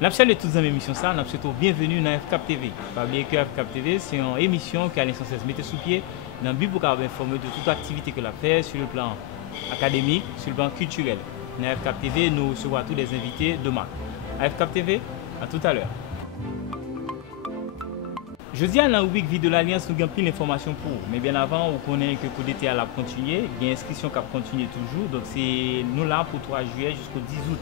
Nous saluons toutes les émissions, nous souhaitons bienvenue dans FCAP TV. Pas oublier que FCAP TV, c'est une émission qui a l'intention de se mettre sous pied dans le but pour informer de toute activité que l'on fait sur le plan académique, sur le plan culturel. Dans FCAP TV, nous recevons tous les invités de marque. À FCAP TV, à tout à l'heure. Je dis à la rubrique Vie de l'Alliance, nous avons plus d'informations pour. Mais bien avant, on connaît que le coup d'été a continué. Il y a une inscription qui a continué toujours. Donc c'est nous là pour 3 juillet jusqu'au 10 août.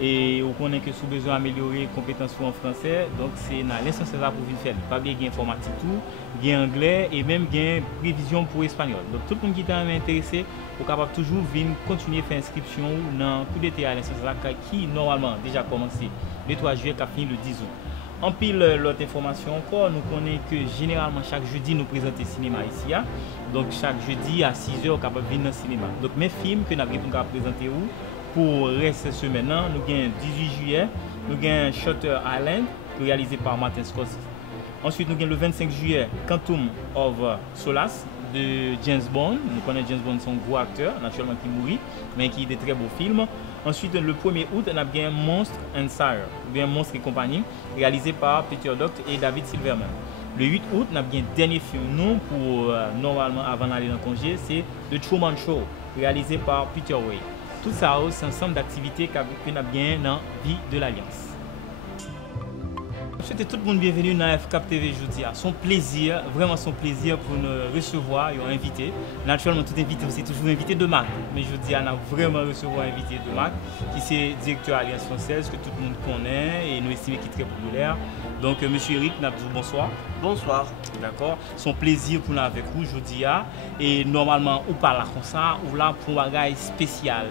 Et on connaît que sous besoin d'améliorer les compétences en français, donc c'est dans l'essentiel pour venir faire. Pas bien qu'il y ait informatique tout, il y a anglais et même il y a prévision pour espagnol. Donc tout le monde qui est intéressé, est capable toujours venir continuer à faire inscription dans le coup d'été à l'essentiel qui normalement déjà commencé le 3 juillet qui a fini le 10 août. En pile l'autre information encore, nous connaissons que généralement chaque jeudi nous présentons le cinéma ici. Donc chaque jeudi à 6h, on est capable de venir dans le cinéma. Donc mes films que nous avons présentés où pour le reste de la semaine, nous avons 18 juillet, nous avons Shutter Island, réalisé par Martin Scorsese. Ensuite, nous avons le 25 juillet, Quantum of Solace de James Bond. Nous connaissons James Bond, son gros acteur, naturellement qui mourit, mais qui est de très beaux films. Ensuite, le 1er août, nous avons Monster and Sire, ou bien Monstre et compagnie, réalisé par Peter Doct et David Silverman. Le 8 août, nous avons un dernier film, non pour normalement avant d'aller dans le congé, c'est The Truman Show, réalisé par Peter Weir. Tout ça, c'est un ensemble d'activités que nous avons bien dans la vie de l'Alliance. Je souhaite tout le monde bienvenue dans FCAP TV aujourd'hui. Son plaisir, vraiment son plaisir pour nous recevoir et inviter. Naturellement, tout invité, c'est toujours invité de marque. Mais je dis, on a vraiment recevoir un invité de marque qui est directeur de l'Alliance française, que tout le monde connaît et nous estimons qu'il est très populaire. Donc, M. Eric, bonsoir. Bonsoir. D'accord. Son plaisir pour nous avec vous aujourd'hui. Et normalement, on parle comme ça, ou là pour un bagage spécial.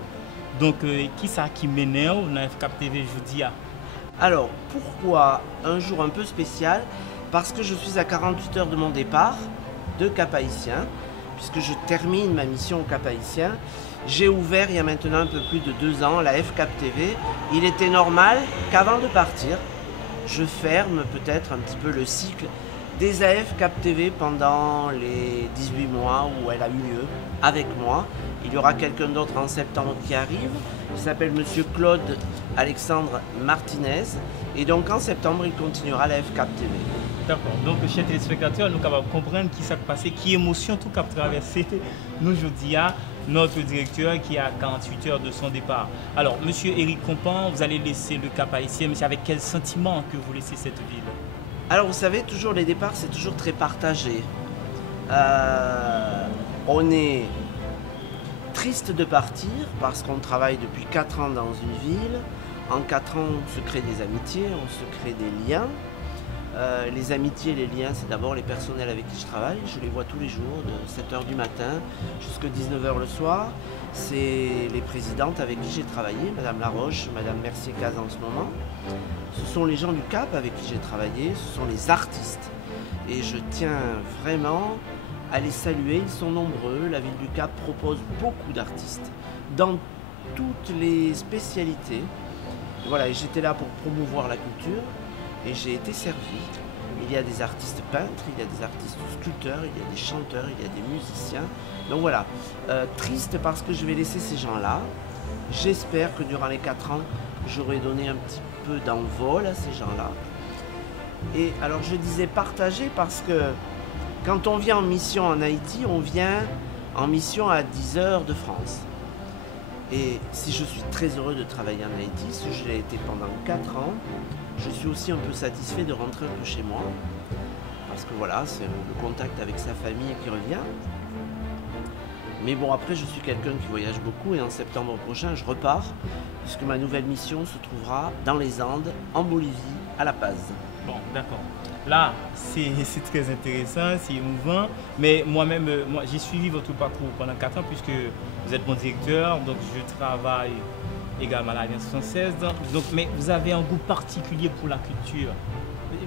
Donc, qui ça qui m'énerve dans FCAP TV aujourd'hui? Alors, pourquoi un jour un peu spécial? Parce que je suis à 48 heures de mon départ de Cap-Haïtien, puisque je termine ma mission au Cap-Haïtien. J'ai ouvert il y a maintenant un peu plus de 2 ans la FCAP TV. Il était normal qu'avant de partir, je ferme peut-être un petit peu le cycle des AF-CAP TV pendant les 18 mois où elle a eu lieu avec moi. Il y aura quelqu'un d'autre en septembre qui arrive, qui s'appelle Monsieur Claude Alexandre Martinez. Et donc en septembre, il continuera la FCAP TV. D'accord. Donc, chers téléspectateurs, nous sommes comprendre qui s'est passé, qui émotion tout a traversé nous aujourd'hui à notre directeur qui a 48 heures de son départ. Alors, Monsieur Eric Compan, vous allez laisser le Cap-Haïtien, mais c'est avec quel sentiment que vous laissez cette ville? Alors vous savez, toujours les départs, c'est toujours très partagé. On est triste de partir parce qu'on travaille depuis 4 ans dans une ville. En 4 ans, on se crée des amitiés, on se crée des liens. Les amitiés, les liens, c'est d'abord les personnels avec qui je travaille. Je les vois tous les jours, de 7 h du matin jusqu'à 19 h le soir. C'est les présidentes avec qui j'ai travaillé, Madame Laroche, Madame Mercier-Caz en ce moment. Ce sont les gens du Cap avec qui j'ai travaillé, ce sont les artistes. Et je tiens vraiment à les saluer, ils sont nombreux. La ville du Cap propose beaucoup d'artistes dans toutes les spécialités. Voilà, et j'étais là pour promouvoir la culture et j'ai été servi. Il y a des artistes peintres, il y a des artistes sculpteurs, il y a des chanteurs, il y a des musiciens. Donc voilà, triste parce que je vais laisser ces gens-là. J'espère que durant les 4 ans, j'aurai donné un petit peu d'envol à ces gens-là. Et alors je disais partager parce que quand on vient en mission en Haïti, on vient en mission à 10 heures de France. Et si je suis très heureux de travailler en Haïti, si je l'ai été pendant 4 ans, je suis aussi un peu satisfait de rentrer un peu chez moi. Parce que voilà, c'est le contact avec sa famille qui revient. Mais bon, après, je suis quelqu'un qui voyage beaucoup et en septembre prochain, je repars, puisque ma nouvelle mission se trouvera dans les Andes, en Bolivie, à La Paz. Bon, d'accord. Là, c'est très intéressant, c'est émouvant, mais moi-même, j'ai suivi votre parcours pendant 4 ans, puisque vous êtes mon directeur, donc je travaille également à l'Alliance française. Donc, mais vous avez un goût particulier pour la culture.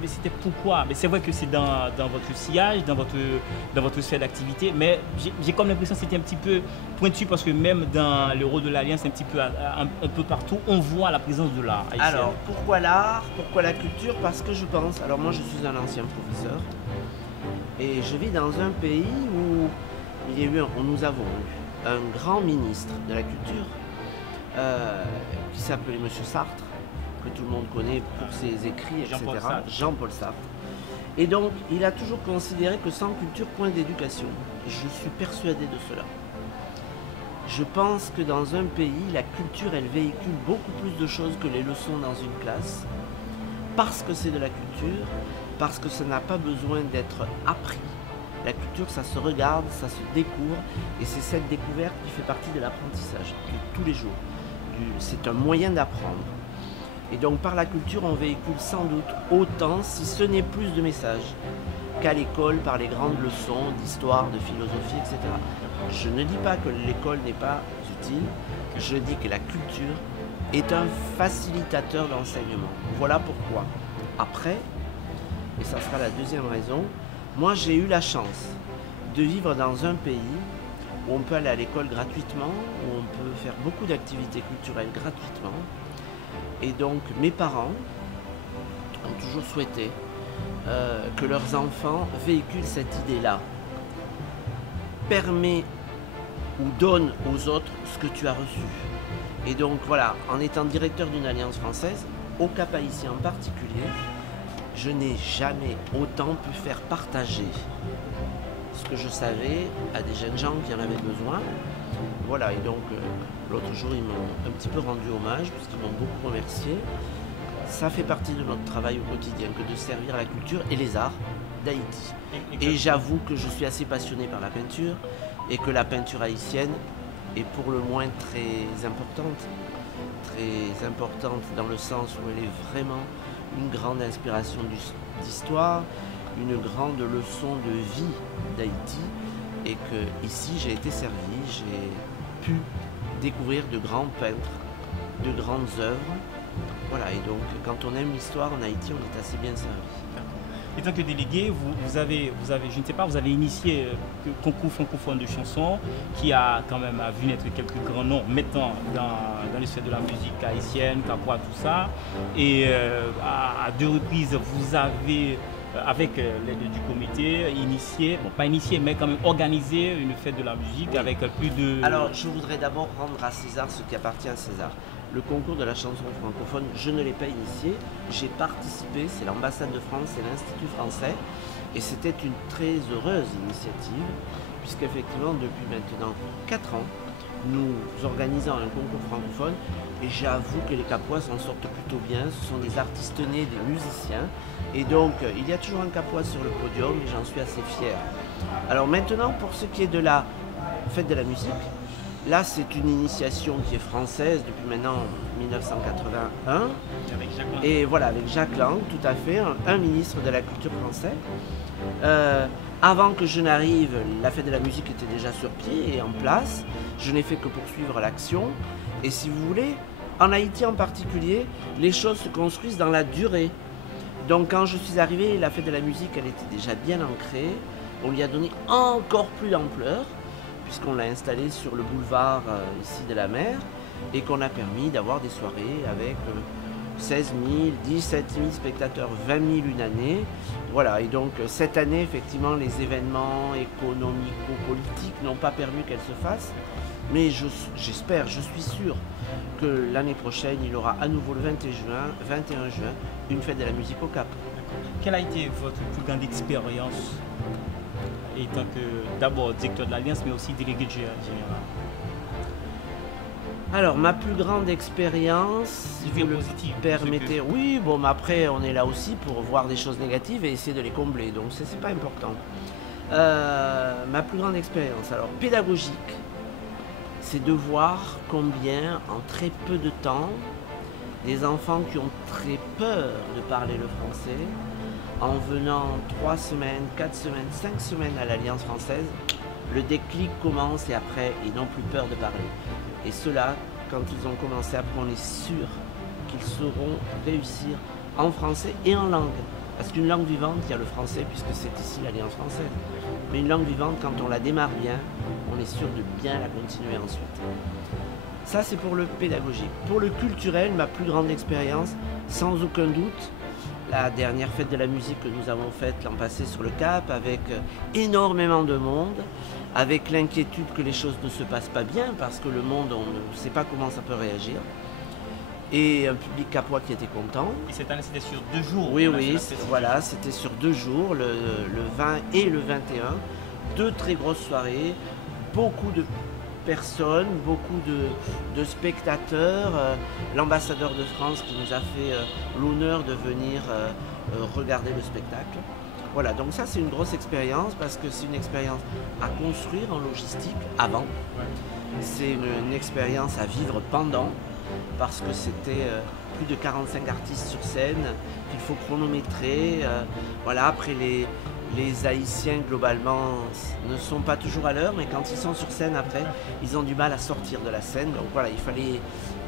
Mais c'était pourquoi? Mais c'est vrai que c'est dans votre sillage, dans votre sphère d'activité, mais j'ai comme l'impression que c'était un petit peu pointu parce que même dans le rôle de l'Alliance, un peu partout, on voit la présence de l'art. Alors, pourquoi l'art? Pourquoi la culture? Parce que je pense, alors moi je suis un ancien professeur et je vis dans un pays où nous avons eu un grand ministre de la culture qui s'appelait M. Sartre, que tout le monde connaît pour ses écrits, etc. Jean-Paul Sartre. Et donc, il a toujours considéré que sans culture, point d'éducation. Je suis persuadé de cela. Je pense que dans un pays, la culture, elle véhicule beaucoup plus de choses que les leçons dans une classe, parce que c'est de la culture, parce que ça n'a pas besoin d'être appris. La culture, ça se regarde, ça se découvre, et c'est cette découverte qui fait partie de l'apprentissage de tous les jours. C'est un moyen d'apprendre. Et donc par la culture, on véhicule sans doute autant, si ce n'est plus de messages, qu'à l'école par les grandes leçons d'histoire, de philosophie, etc. Je ne dis pas que l'école n'est pas utile, je dis que la culture est un facilitateur d'enseignement. Voilà pourquoi. Après, et ça sera la deuxième raison, moi j'ai eu la chance de vivre dans un pays où on peut aller à l'école gratuitement, où on peut faire beaucoup d'activités culturelles gratuitement. Et donc mes parents ont toujours souhaité que leurs enfants véhiculent cette idée-là. Permets ou donne aux autres ce que tu as reçu. Et donc voilà, en étant directeur d'une alliance française, au Cap Haïtien en particulier, je n'ai jamais autant pu faire partager ce que je savais à des jeunes gens qui en avaient besoin. Voilà, et donc l'autre jour, ils m'ont un petit peu rendu hommage, puisqu'ils m'ont beaucoup remercié. Ça fait partie de notre travail au quotidien, que de servir la culture et les arts d'Haïti. Et j'avoue que je suis assez passionné par la peinture, et que la peinture haïtienne est pour le moins très importante dans le sens où elle est vraiment une grande inspiration d'histoire, une grande leçon de vie d'Haïti, et que ici j'ai été servi, j'ai pu découvrir de grands peintres, de grandes œuvres. Voilà, et donc quand on aime l'histoire en Haïti, on est assez bien servi. En tant que délégué, vous avez, je ne sais pas, vous avez initié le concours francophone de chansons qui a quand même vu naître quelques grands noms maintenant dans l'histoire de la musique haïtienne, Capois, tout ça. Et à deux reprises, vous avez, avec l'aide du comité, initié, bon pas initié, mais quand même organisé une fête de la musique avec plus de... Alors, je voudrais d'abord rendre à César ce qui appartient à César. Le concours de la chanson francophone, je ne l'ai pas initié, j'ai participé, c'est l'ambassade de France et l'Institut français, et c'était une très heureuse initiative, puisqu'effectivement, depuis maintenant 4 ans, nous organisons un concours francophone, et j'avoue que les Capois s'en sortent plutôt bien, ce sont des artistes nés, des musiciens, et donc il y a toujours un Capois sur le podium, et j'en suis assez fier. Alors maintenant, pour ce qui est de la fête de la musique, là, c'est une initiation qui est française depuis maintenant 1981. Avec Jacques Lang. Et voilà, avec Jacques Lang, tout à fait, un ministre de la culture français. Avant que je n'arrive, la fête de la musique était déjà sur pied et en place. Je n'ai fait que poursuivre l'action. Et si vous voulez, en Haïti en particulier, les choses se construisent dans la durée. Donc quand je suis arrivé, la fête de la musique, elle était déjà bien ancrée. On lui a donné encore plus d'ampleur, puisqu'on l'a installé sur le boulevard ici de la mer, et qu'on a permis d'avoir des soirées avec 16 000, 17 000 spectateurs, 20 000 une année. Voilà, et donc cette année, effectivement, les événements économico-politiques n'ont pas permis qu'elle se fasse, mais j'espère, je suis sûr que l'année prochaine, il y aura à nouveau le 21 juin, une fête de la musique au Cap. Quelle a été votre plus grande expérience étant que d'abord directeur de l'Alliance, mais aussi délégué général? Alors, ma plus grande expérience, si vous le permettez, oui, bon, mais après, on est là aussi pour voir des choses négatives et essayer de les combler, donc c'est pas important. Ma plus grande expérience, alors, pédagogique, c'est de voir combien, en très peu de temps, des enfants qui ont très peur de parler le français, en venant 3 semaines, 4 semaines, 5 semaines à l'Alliance française, le déclic commence et après, ils n'ont plus peur de parler. Et ceux-là, quand ils ont commencé, après, on est sûr qu'ils sauront réussir en français et en langue. Parce qu'une langue vivante, il y a le français, puisque c'est ici l'Alliance française. Mais une langue vivante, quand on la démarre bien, on est sûr de bien la continuer ensuite. Ça, c'est pour le pédagogique. Pour le culturel, ma plus grande expérience, sans aucun doute, la dernière fête de la musique que nous avons faite l'an passé sur le Cap, avec énormément de monde, avec l'inquiétude que les choses ne se passent pas bien, parce que le monde, on ne sait pas comment ça peut réagir. Et un public capois qui était content. Et cette année, c'était sur 2 jours. Oui, oui, voilà, c'était sur 2 jours, le 20 et le 21. 2 très grosses soirées, beaucoup de personnes, beaucoup de spectateurs. L'ambassadeur de France qui nous a fait l'honneur de venir regarder le spectacle. Voilà, donc ça c'est une grosse expérience parce que c'est une expérience à construire en logistique avant. Ouais. C'est une expérience à vivre pendant, parce que c'était plus de 45 artistes sur scène qu'il faut chronométrer. Voilà, après les Haïtiens globalement ne sont pas toujours à l'heure, mais quand ils sont sur scène après, ils ont du mal à sortir de la scène. Donc voilà, il fallait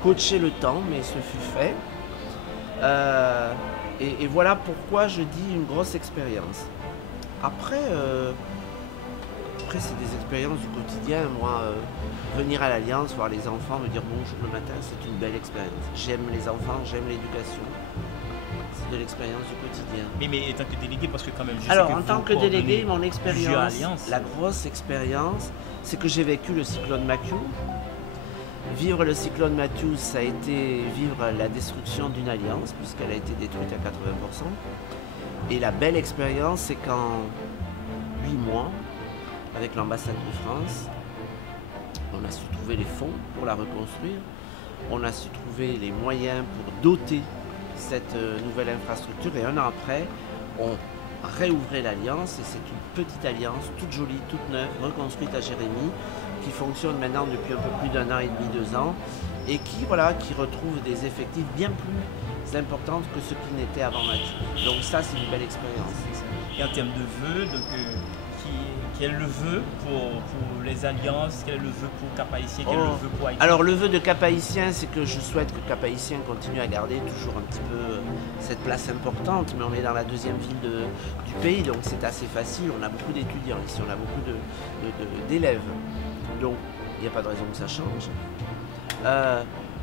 coacher le temps, mais ce fut fait. Et voilà pourquoi je dis une grosse expérience. Après c'est des expériences du quotidien. Moi, venir à l'Alliance, voir les enfants, me dire bonjour le matin, c'est une belle expérience. J'aime les enfants, j'aime l'éducation. C'est de l'expérience du quotidien. Mais en tant que délégué, parce que quand même, alors en tant que délégué, mon expérience, Alliances. La grosse expérience, c'est que j'ai vécu le cyclone Matthew. Vivre le cyclone Matthew, ça a été vivre la destruction d'une alliance, puisqu'elle a été détruite à 80%. Et la belle expérience, c'est qu'en 8 mois, avec l'ambassade de France, on a su trouver les fonds pour la reconstruire, on a su trouver les moyens pour doter cette nouvelle infrastructure, et 1 an après, on réouvrait l'alliance, et c'est une petite alliance, toute jolie, toute neuve, reconstruite à Jérémy, qui fonctionne maintenant depuis un peu plus d'1 an et demi, 2 ans, et qui retrouve des effectifs bien plus importants que ce qu'ils n'étaient avant Mathieu. Donc ça, c'est une belle expérience. Et en termes de vœux, donc, quel est le vœu pour les alliances, quel est le vœu pour Cap-Haïtien, quel est le vœu pour Haïti? Alors le vœu de Cap-Haïtien, c'est que je souhaite que Cap-Haïtien continue à garder toujours un petit peu cette place importante, mais on est dans la 2e ville du pays, donc c'est assez facile. On a beaucoup d'étudiants ici, on a beaucoup d'élèves, donc il n'y a pas de raison que ça change.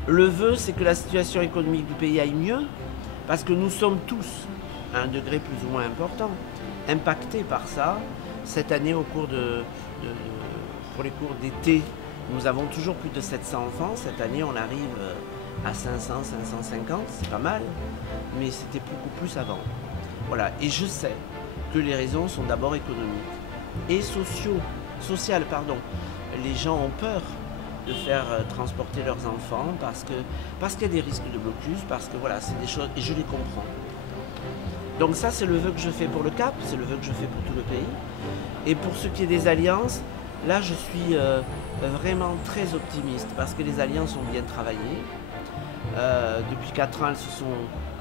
Le vœu, c'est que la situation économique du pays aille mieux, parce que nous sommes tous, à un degré plus ou moins important, impactés par ça. Cette année, pour les cours d'été, nous avons toujours plus de 700 enfants. Cette année, on arrive à 500, 550, c'est pas mal, mais c'était beaucoup plus avant. Voilà, et je sais que les raisons sont d'abord économiques et sociales. Les gens ont peur de faire transporter leurs enfants parce qu'il y a des risques de blocus, parce que voilà, c'est des choses, et je les comprends. Donc ça, c'est le vœu que je fais pour le Cap, c'est le vœu que je fais pour tout le pays. Et pour ce qui est des alliances, là, je suis vraiment très optimiste parce que les alliances ont bien travaillé. Depuis 4 ans, elles se sont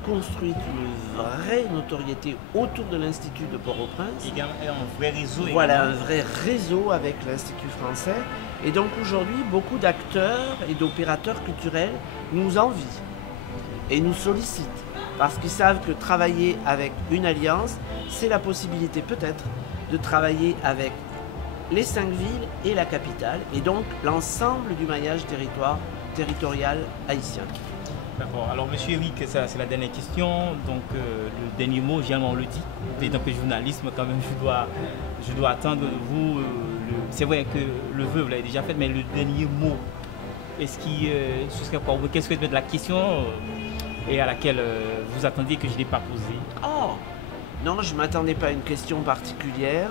construites une vraie notoriété autour de l'Institut de Port-au-Prince. Il y a un vrai réseau. Voilà, un vrai réseau avec l'Institut français. Et donc aujourd'hui, beaucoup d'acteurs et d'opérateurs culturels nous envient et nous sollicitent, parce qu'ils savent que travailler avec une alliance, c'est la possibilité peut-être de travailler avec les 5 villes et la capitale, et donc l'ensemble du maillage territorial haïtien. D'accord. Alors, monsieur Eric, ça c'est la dernière question. Donc, le dernier mot, généralement on le dit. Et donc, le journalisme, quand même, je dois attendre de vous. C'est vrai que le vœu, vous l'avez déjà fait, mais le dernier mot, ce serait quoi? Qu'est-ce que c'est la question et à laquelle vous attendiez que je n'ai pas posée? Oh non, je ne m'attendais pas à une question particulière.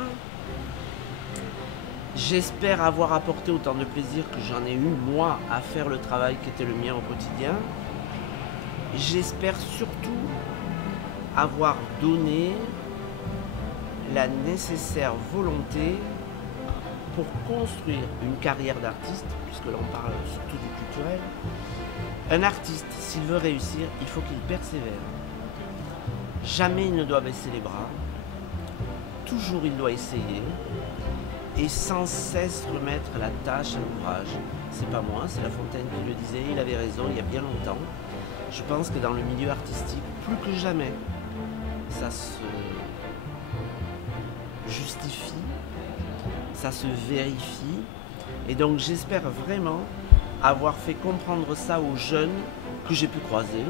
J'espère avoir apporté autant de plaisir que j'en ai eu, moi, à faire le travail qui était le mien au quotidien. J'espère surtout avoir donné la nécessaire volonté pour construire une carrière d'artiste, puisque l'on parle surtout du culturel. Un artiste, s'il veut réussir, il faut qu'il persévère. Jamais il ne doit baisser les bras. Toujours il doit essayer. Et sans cesse remettre la tâche à l'ouvrage. C'est pas moi, c'est La Fontaine qui le disait, il avait raison il y a bien longtemps. Je pense que dans le milieu artistique, plus que jamais, ça se justifie, ça se vérifie. Et donc j'espère vraiment avoir fait comprendre ça aux jeunes que j'ai pu croiser,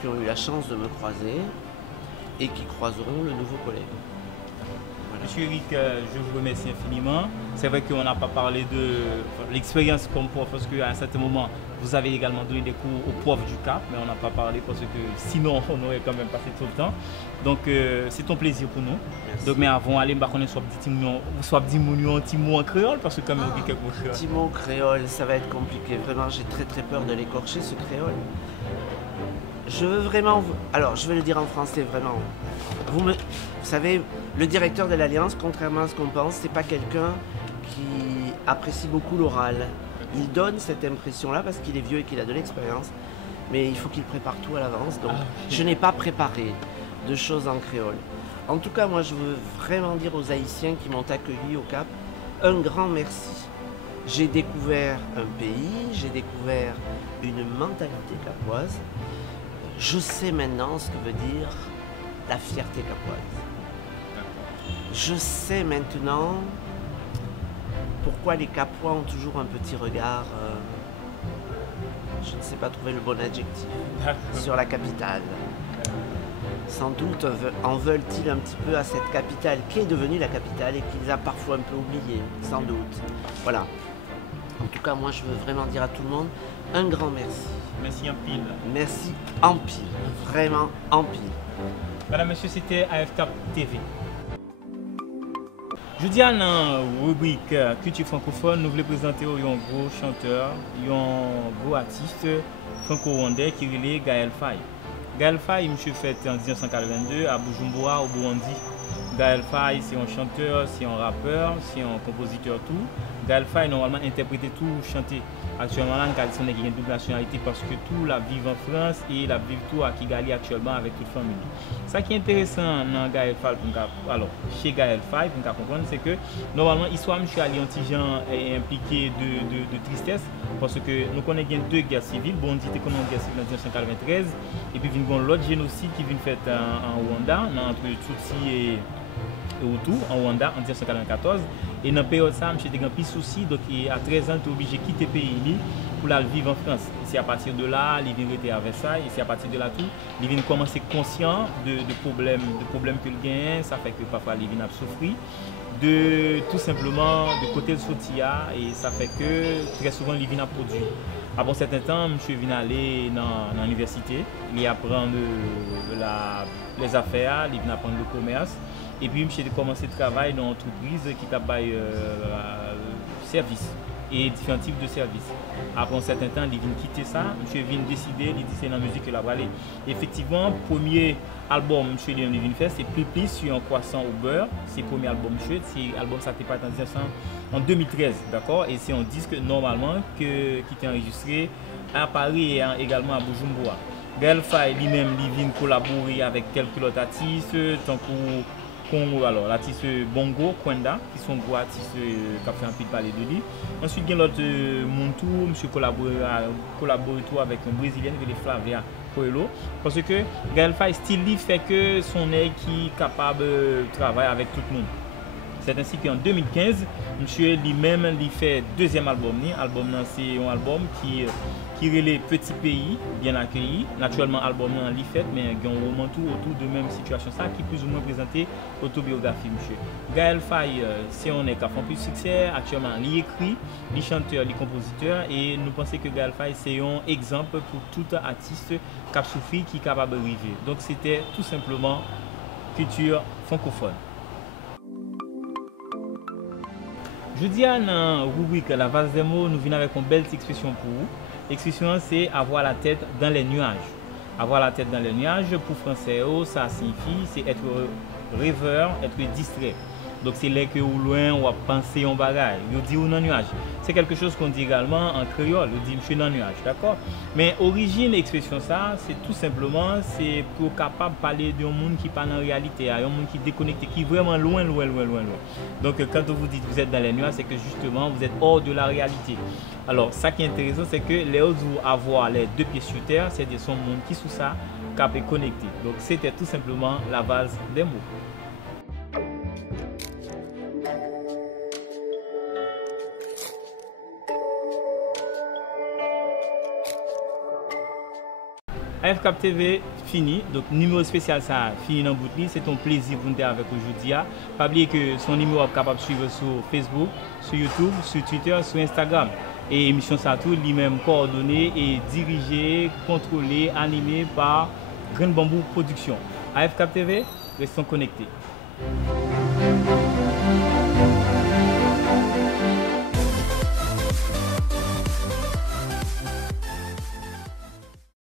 qui ont eu la chance de me croiser et qui croiseront le nouveau collègue. Voilà. Monsieur Eric, je vous remercie infiniment. C'est vrai qu'on n'a pas parlé de l'expérience comme prof parce qu'à un certain moment, vous avez également donné des cours aux profs du CAP, mais on n'a pas parlé parce que sinon, on aurait quand même passé tout le temps. Donc, c'est un plaisir pour nous. Merci. Donc, mais avant d'aller, on soit dit un petit mot en créole parce que quand même, on dit quelque chose. Petit mot créole, ça va être compliqué. Vraiment, j'ai très peur de l'écorcher, ce créole. Je veux vraiment... Alors, je vais le dire en français, vraiment. Vous savez, le directeur de l'Alliance, contrairement à ce qu'on pense, c'est pas quelqu'un qui apprécie beaucoup l'oral. Il donne cette impression-là parce qu'il est vieux et qu'il a de l'expérience, mais il faut qu'il prépare tout à l'avance. Donc, je n'ai pas préparé de choses en créole. En tout cas, moi, je veux vraiment dire aux Haïtiens qui m'ont accueilli au Cap, un grand merci. J'ai découvert un pays, j'ai découvert une mentalité capoise. Je sais maintenant ce que veut dire la fierté capoise. Je sais maintenant pourquoi les Capois ont toujours un petit regard, je ne sais pas trouver le bon adjectif, sur la capitale. Sans doute en veulent-ils un petit peu à cette capitale qui est devenue la capitale et qu'ils a parfois un peu oublié, sans doute. Voilà. En tout cas, moi, je veux vraiment dire à tout le monde un grand merci. Merci en pile. Merci en pile. Vraiment en pile. Madame, monsieur, c'était AFCAP TV. Je dis à la rubrique Culture francophone, nous voulons présenter un gros chanteur, un gros artiste franco-rwandais qui est Gaël Faye. Gaël Faye, monsieur, fait en 1982 à Bujumbura, au Burundi. Gaël Faye, c'est un chanteur, c'est un rappeur, c'est un compositeur tout. Gaël Faye, normalement, interprété tout, chanté. Actuellement, là, il y a une double nationalité parce que tout la vivent en France et la vivent tout à Kigali actuellement avec toute famille. Ce qui est intéressant dans Gaël Faye, alors chez Gaël Faye, pour comprendre, c'est que normalement, l'histoire, monsieur Ali Antijan est impliqué de tristesse parce que nous connaissons deux guerres civiles. Bon, on dit qu'on a une guerre civile en 1993 et puis il y a l'autre génocide qui vient fait en Rwanda, entre Tutsi et Hutu en Rwanda en 1994. Et dans la période ça, je suis un petit souci, donc à 13 ans, il est obligé de quitter le pays pour aller vivre en France. Et c'est à partir de là, il vient rester à Versailles, et c'est à partir de là tout, il vient commencer conscient de problèmes qu'il gagne, ça fait que parfois il vient souffrir, de tout simplement de côté de Sotia, et ça fait que très souvent il vient produire. Après un certain temps, je suis aller dans l'université, il apprend les affaires, il vient apprendre le commerce. Et puis, j'ai commencé à travailler dans une entreprise qui travaille service et différents types de services. Après un certain temps, il vient quitter ça. Je viens décider, il dit c'est dans la musique qu'il a parlé. Effectivement, premier album que je viens faire, c'est Pli sur un croissant au beurre. C'est le premier album que l'album ça pas en 2013, d'accord. Et c'est un disque normalement qui était enregistré à Paris et également à Bujumbura. Gaël Faye lui-même, il vient collaborer avec quelques autres artistes, tant que alors l'artiste Bongo Kwenda qui sont gros artistes qui ont fait un peu parler de lui. Ensuite il y a l'autre Montou, monsieur collabore avec un Brésilien qui est Flavia Coelho parce que Gaël Faye style fait que son est qui est capable de travailler avec tout le monde. C'est ainsi qu'en 2015, monsieur lui-même fait deuxième album. C'est un album qui relève Petit Pays, bien accueilli. Naturellement, l'album est fait, mais il y a un roman tout autour de la même situation, ça qui plus ou moins présenté l'autobiographie, monsieur. Gaël Faye, c'est un qui a fait plus de succès. Actuellement, il écrit, il chanteur, il compositeur, et nous pensons que Gaël Faye, c'est un exemple pour tout artiste qui a souffert, qui est capable de vivre. Donc, c'était tout simplement culture francophone. Je dis à la rubrique La vase des mots, nous venons avec une belle expression pour vous. L'expression c'est avoir la tête dans les nuages. Avoir la tête dans les nuages, pour français, ça signifie c'est être rêveur, être distrait. Donc c'est là que au loin on va penser en bagaille. On dit dans nuage. C'est quelque chose qu'on dit également en créole. On dit je suis dans nuage, d'accord? Mais origine l'expression ça, c'est tout simplement c'est pour capable parler d'un monde qui parle en réalité, un monde qui est déconnecté, qui est vraiment loin. Donc quand vous dites vous êtes dans les nuages, c'est que justement vous êtes hors de la réalité. Alors ça qui est intéressant, c'est que les autres avoir les deux pieds sur terre, c'est son monde qui sous ça, qui est connecté. Donc c'était tout simplement la base des mots. AFCAP TV fini, donc numéro spécial ça fini dans bout. C'est un plaisir pour nous avec aujourd'hui. Pas oublier que son numéro est capable de suivre sur Facebook, sur YouTube, sur Twitter, sur Instagram. Et émission ça tout lui-même coordonné et dirigé, contrôlé, animé par Grand Bambou Production. AFCAP TV, restons connectés.